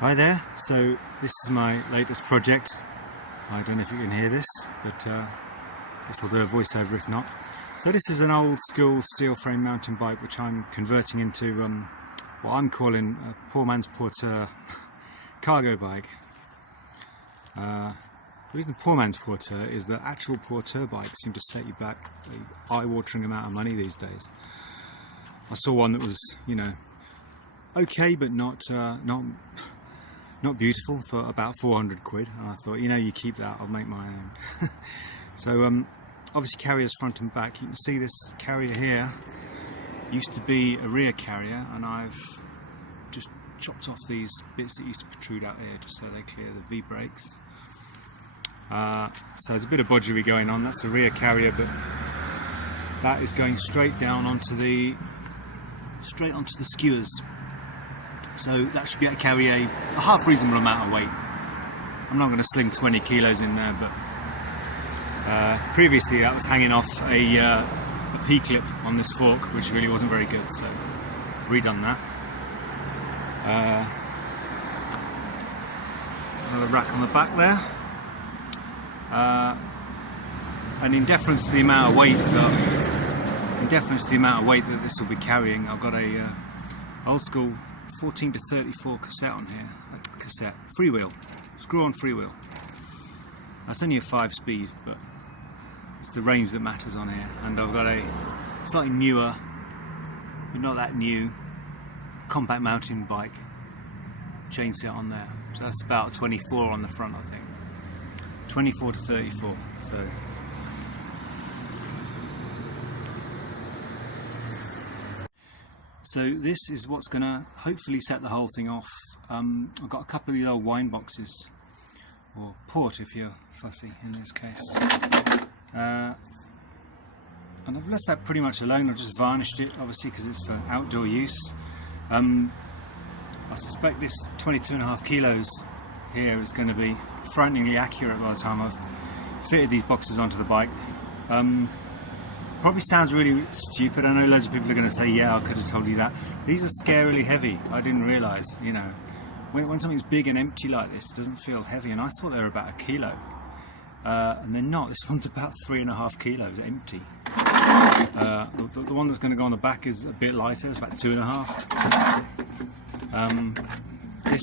Hi there, so this is my latest project. I don't know if you can hear this, but guess I'll do a voiceover if not. So this is an old school steel frame mountain bike which I'm converting into what I'm calling a poor man's Porteur cargo bike. The reason poor man's Porteur is that actual Porteur bikes seem to set you back an eye-watering amount of money these days. I saw one that was, you know, okay, but not beautiful, for about 400 quid. And I thought, you know, you keep that, I'll make my own. So obviously carriers front and back. You can see this carrier here used to be a rear carrier, and I've just chopped off these bits that used to protrude out here just so they clear the V-brakes. So there's a bit of bodgery going on. That's the rear carrier, but that is going straight down onto the skewers. So that should be able to carry a half reasonable amount of weight. I'm not going to sling 20 kilos in there, but previously that was hanging off a P-clip on this fork, which really wasn't very good, so I've redone that. Another rack on the back there. And in deference to the amount of weight that this will be carrying, I've got a old school 14 to 34 cassette on here. Cassette, freewheel, screw-on freewheel. That's only a 5-speed, but it's the range that matters on here. And I've got a slightly newer, but not that new, compact mountain bike chain set on there. So that's about a 24 on the front, I think. 24 to 34. So this is what's going to hopefully set the whole thing off. I've got a couple of these old wine boxes, or port if you're fussy in this case, and I've left that pretty much alone. I've just varnished it, obviously, because it's for outdoor use. I suspect this 22.5 kilos here is going to be frighteningly accurate by the time I've fitted these boxes onto the bike. Probably sounds really stupid. I know loads of people are going to say, yeah, I could have told you that. These are scarily heavy. I didn't realise, you know, when something's big and empty like this, it doesn't feel heavy, and I thought they were about 1 kilo. And they're not. This one's about 3.5 kilos empty. The one that's going to go on the back is a bit lighter. It's about 2.5.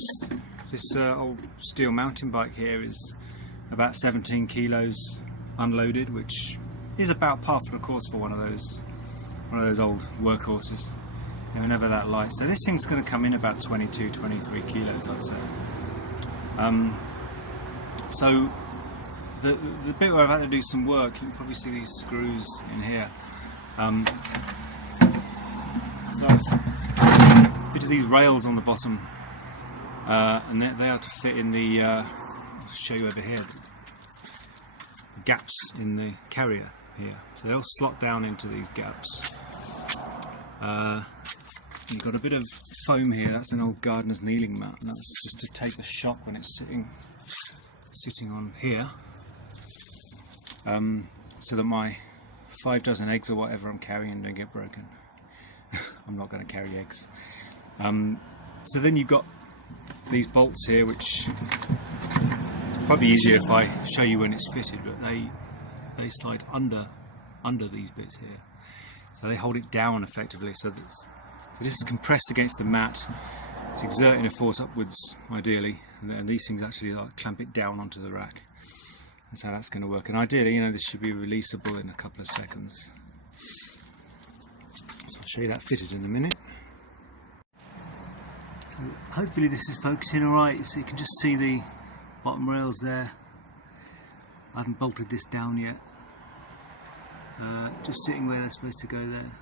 This old steel mountain bike here is about 17 kilos unloaded, which is about par for the course for one of those old workhorses. They were never that light. So this thing's going to come in about 22, 23 kilos, I'd say. So the bit where I've had to do some work, you can probably see these screws in here. So I've fitted these rails on the bottom, and they are to fit in the, I'll show you over here, the gaps in the carrier here. So they'll slot down into these gaps. You've got a bit of foam here. That's an old gardener's kneeling mat, and that's just to take the shock when it's sitting on here, so that my 5 dozen eggs or whatever I'm carrying don't get broken. I'm not going to carry eggs. So then you've got these bolts here, which it's probably easier if I show you when it's fitted, but they slide under these bits here, so they hold it down effectively. So this is compressed against the mat. It's exerting a force upwards, ideally, and these things actually like clamp it down onto the rack. That's how that's going to work. And ideally, you know, this should be releasable in a couple of seconds. So I'll show you that fitted in a minute. So hopefully this is focusing all right. So you can just see the bottom rails there. I haven't bolted this down yet. Just sitting where they're supposed to go there.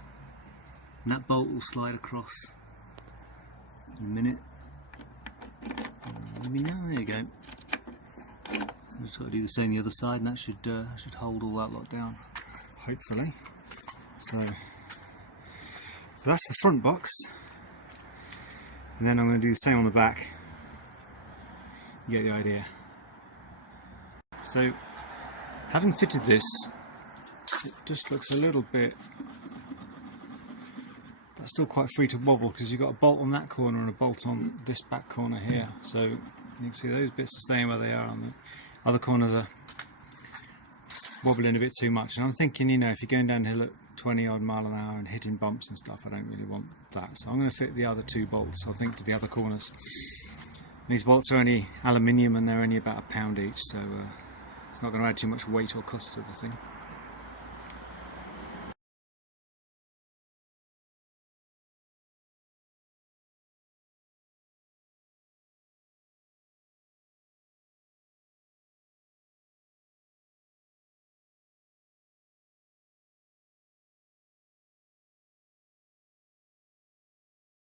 And that bolt will slide across in a minute. Let me know. There you go. I've just got to do the same the other side, and that should hold all that lot down, hopefully. So that's the front box, and then I'm going to do the same on the back. You get the idea. So, having fitted this, it just looks a little bit, that still quite free to wobble, because you've got a bolt on that corner and a bolt on this back corner here. So you can see those bits are staying where they are, and the other corners are wobbling a bit too much. And I'm thinking, you know, if you're going downhill at 20 odd mile an hour and hitting bumps and stuff, I don't really want that. So I'm going to fit the other two bolts, I think, to the other corners. These bolts are only aluminium and they're only about £1 each, so it's not going to add too much weight or cost to the thing.